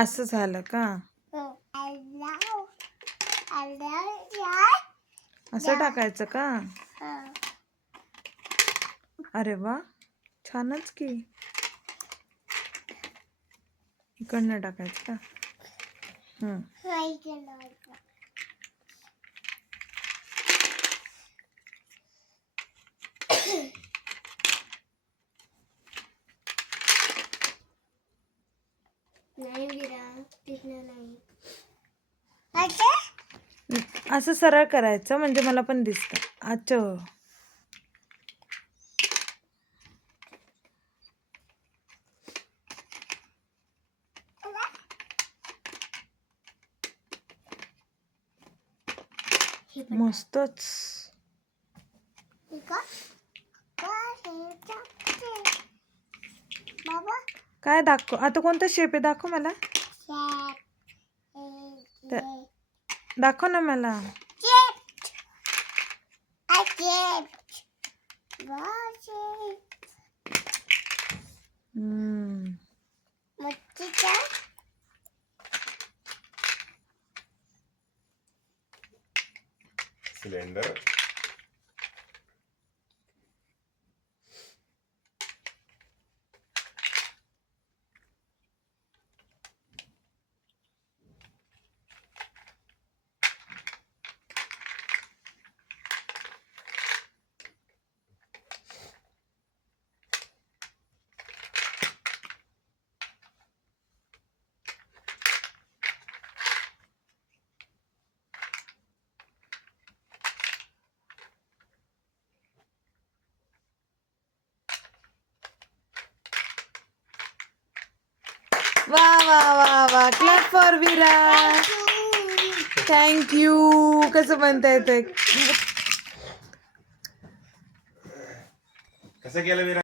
असं झालं का? असं टाकायचं का? अरे वा, छानच की. इकडनं टाकायचं का? असं सरळ करायचं म्हणजे मला पण दिसतं. अच्छा, मस्तच. काय दाखव आता? कोणता शेप आहे दाखव मला. दाखव ना मला. सिलेंडर. वा वा वा वा, क्लॅप फॉर विरा. थँक्यू. कसं म्हणता येतं? कसं केलं विरा?